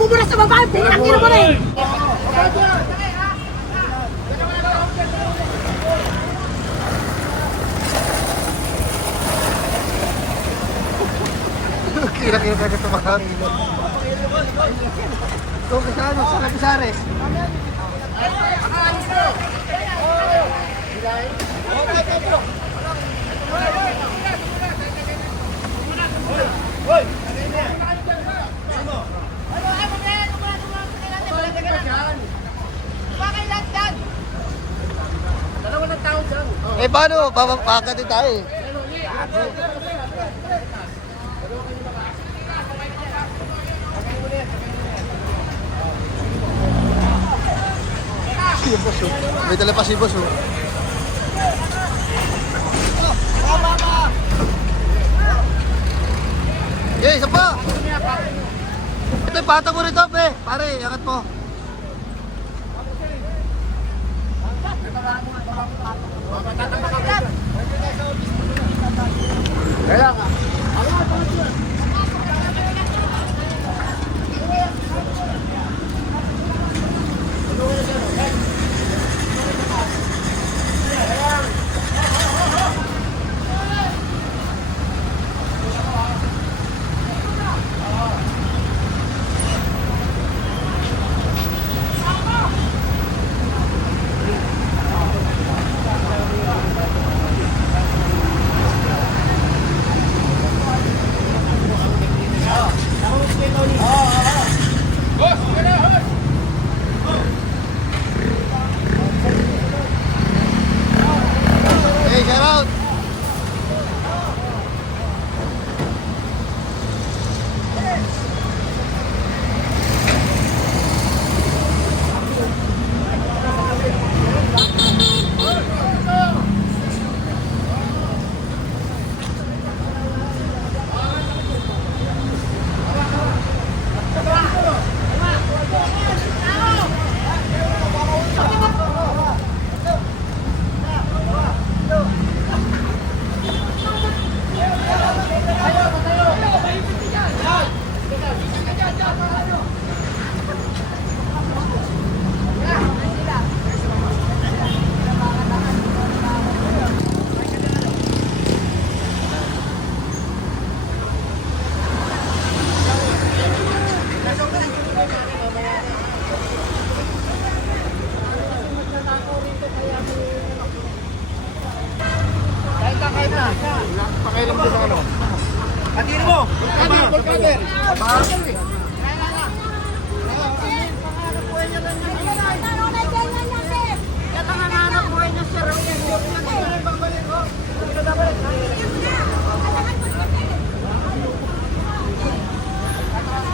namumula sa babae, putang ina mo rin! Kira-kira ka ito makakami. Ito kasi ano, sa Lapisares. Eh paano? Babangpakan din tayo eh. May dala pa si boss oh. Okay, isa pa. Ito, patag mo rito, pe. Pare, angat mo. Kaya ka. Hey, shout out. Pakailan mo sa ano? Atira mo! Volkader!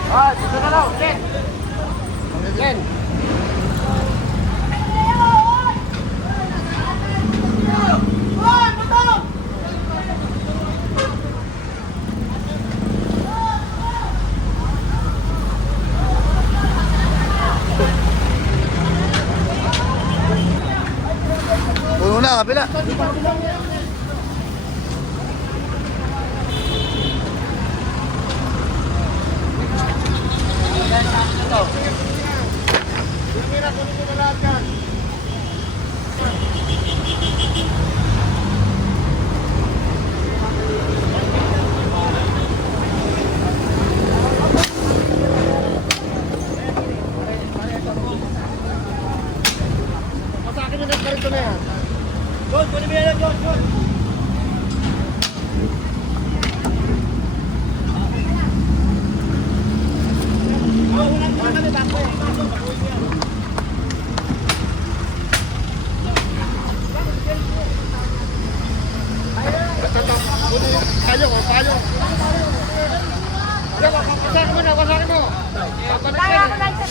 Ah, dito na lang! Ken! Ken! Puno na, kapila. Masakin yung nagkarito na yan. John, kunin mo yan, John, John. Payong, payong. Wasakin mo na, wasakin mo. Wala ako lang sa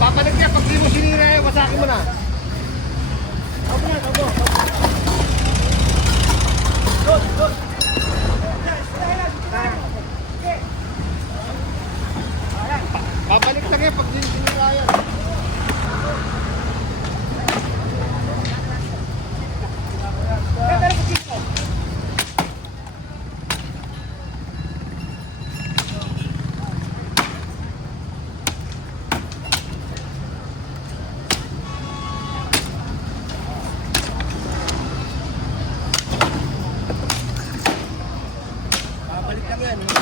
Papalag niya, pag di mo sinira yan, wasakin mo na. Babalik na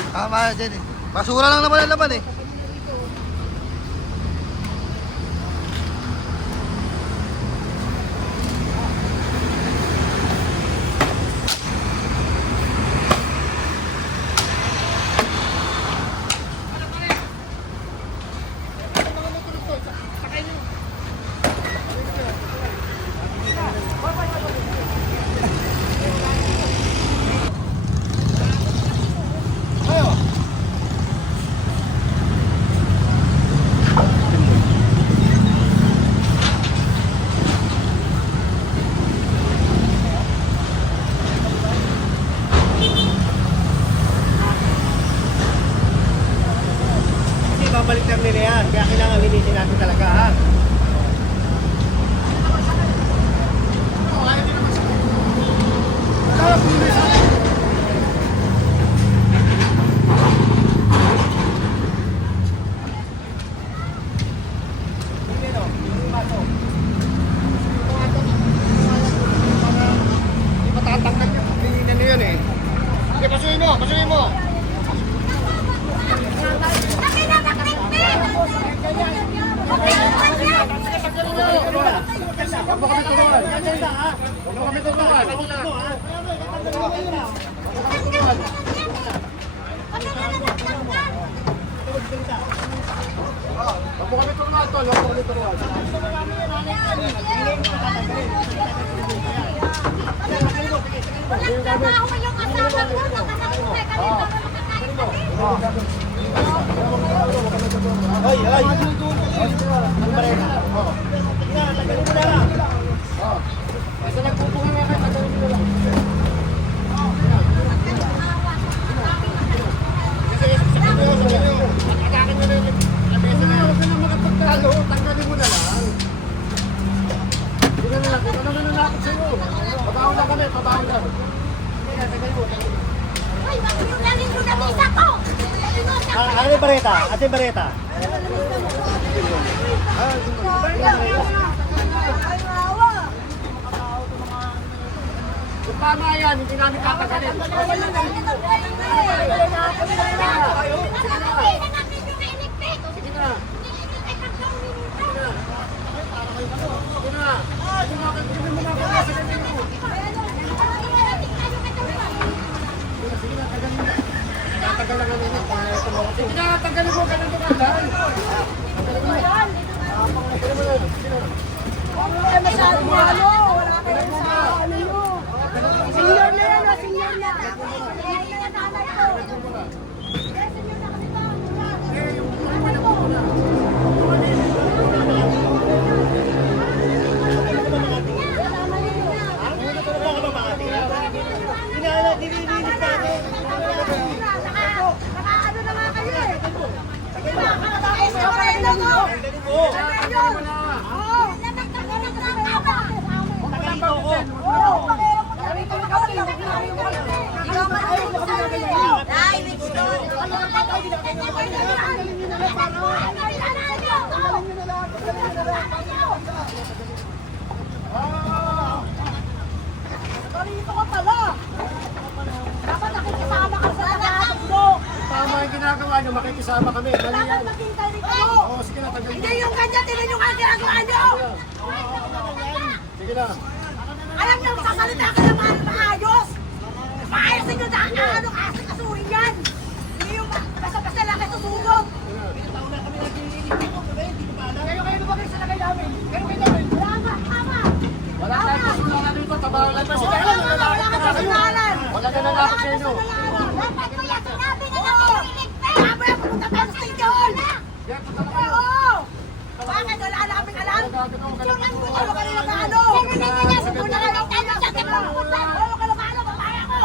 Tama dyan eh. Basura lang naman ang laman eh. Babalik namin nila yan, kaya kailangan linisin natin talaga ha. Hindi matatanggal yung lininan nyo yan eh. Sige, pasuyin mo, pasuyin mo. Huwag mo kami turuan. Huwag mo kami turuan. Huwag mo kami turuan, tol. Huwag mo kami turuan. Walang trabaho yung asawa ko. Nakakamute ka dito. Ay, ay. Ang barena. Tagalin mo na lang. Basta nagpupungan nga kayo, tagalin mo na lang. Kasi sa kanyo. Atakin nyo na yung lamesa na. Huwag ka na makapagtalo. Tanggalin mo na lang. Hindi na lang. Ano na nalakot sa'yo? Pabaho lang kami, pabaho lang. Tagalin mo. Ay, bakit yung lalim yung lamisa ko? Ate Bareta, Ate Bareta. Kung tama yan, hindi namin tatagalin. Sige na. Sige na. Tatagal lang namin. Sige na, tagalin mo. Ganun ka lang. Masyado mo ano? Wala kayo sa ano yun. Senior na yan, senior na. Senior na yan, nanay ko. Senior na kasi ba? Ano ko? Naka-ano na nga kayo eh. Nakakatakas ka pa rin lang oh. Dito ka pala. Dapat nakikisama ka sa lahat mo. Tama yung ginagawa nyo, makikisama kami. Mali Dapat yan. makita rito. Oo, sige na, tagal Hindi yung ganyan, tinan yung ang ginagawa nyo. Sige na. Alam niyo, sasalita ka ng maayos. Maayos ninyo dahil ano kasi kasuhin yan. Hindi yung basta-basta lang kayo susunog. Kayo ba kayo sa lagay namin? Wala nga, tama. Wala tayong kasunungan dito, tabaho lang. Wala ka sa sinalan. Wala ka nalakot sa inyo. Dapat ko yan sinabi na nakikiligpit. Tama yan, pumunta tayo sa station. Oo. Bakit wala namin alam? Sunan mo tayo ka nila paano? Sunan na lang tayo sa tingnan mo. Tayo ka na paano, papaya ko.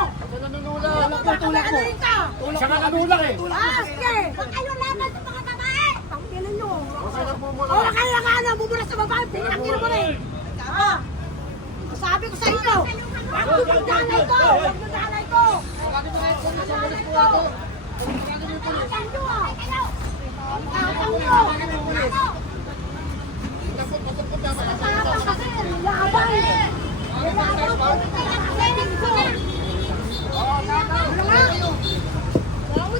Tulak ka. Siya ka nanulak eh. Ah, sige. Huwag kayo laban sa mga babae. Tangkilan nyo. Okay lang po muna. Oo, kaya nga na, bumula sa babae. Pinakil mo rin. Ah. Sabi ko sa inyo, huwag dumanay ko. Huwag dumanay ko. Huwag dumanay ko. Tatang nyo ah. Tatang nyo. Tatang kasi, labay. Labay. Wala nga. Wala mo,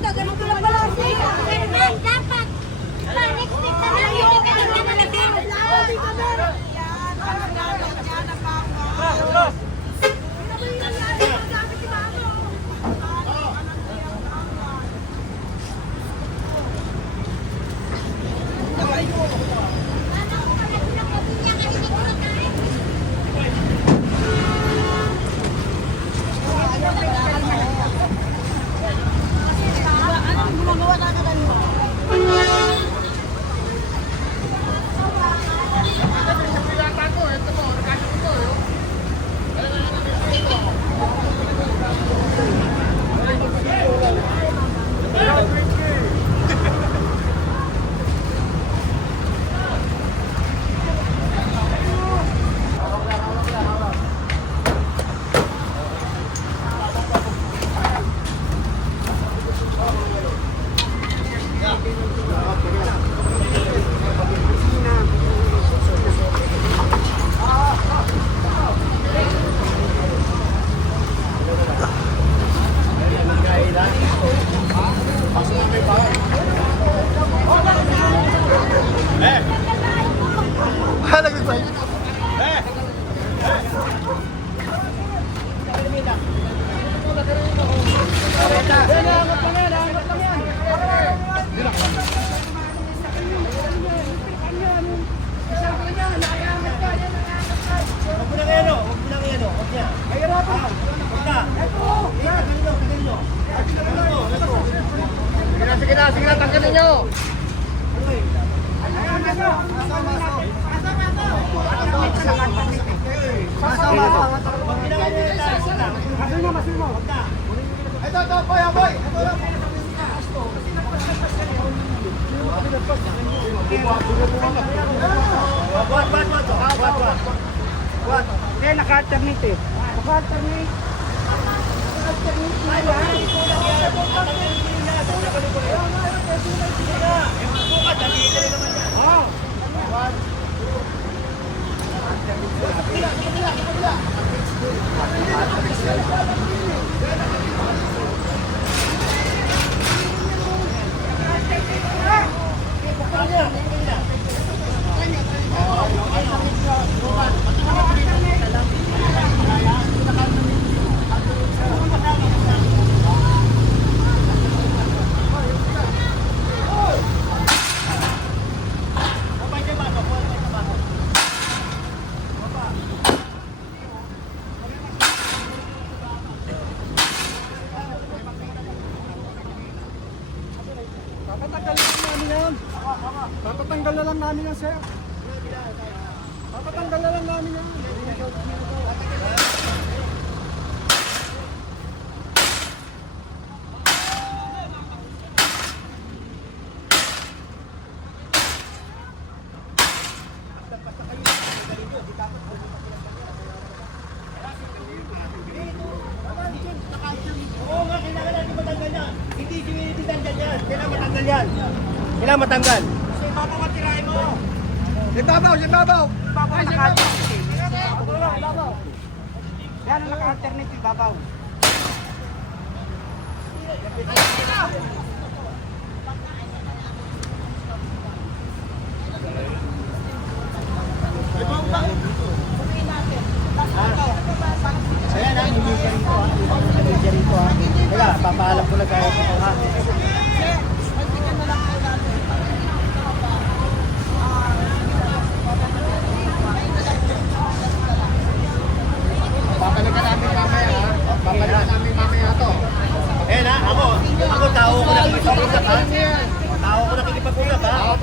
Angat lang yan, angat lang yan. Huwag mo na ngayon, huwag mo na ngayon, huwag niya. Mahirapan. Huwag na. Sige na, tanggalin nyo. Ito, boy, boy. Buat. Hindi, naka-alternate eh. Naka-alternate. Papatanggal na lang namin yan, sir. Papatanggal na lang namin yan. Oo nga, kailangan natin matanggal yan. Hindi sinititanggal yan. Kailangan matanggal yan. Kailangan matanggal. Sa ibabaw ang tirahin mo. Ibabaw. Ibabaw, naka-alternate. Ibabaw. Yan ang naka-alternate, ibabaw. Ayan ha, hindi siya rito ha. Hindi siya rito ha. Teka, papaalam ko na kayo dito ha. Babalikan namin mamaya ha. Babalikan namin mamaya to. Ayan ha, ako tao ko nakikipag-usap ha. Tao ko nakikipag-usap ha.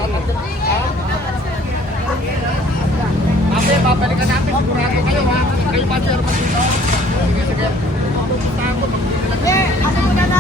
Mamaya babalikan namin, sigurado kayo ha. Kayo pa chairman dito. Sige. Pupuntahan ko, mag-ina lang. Ano muna na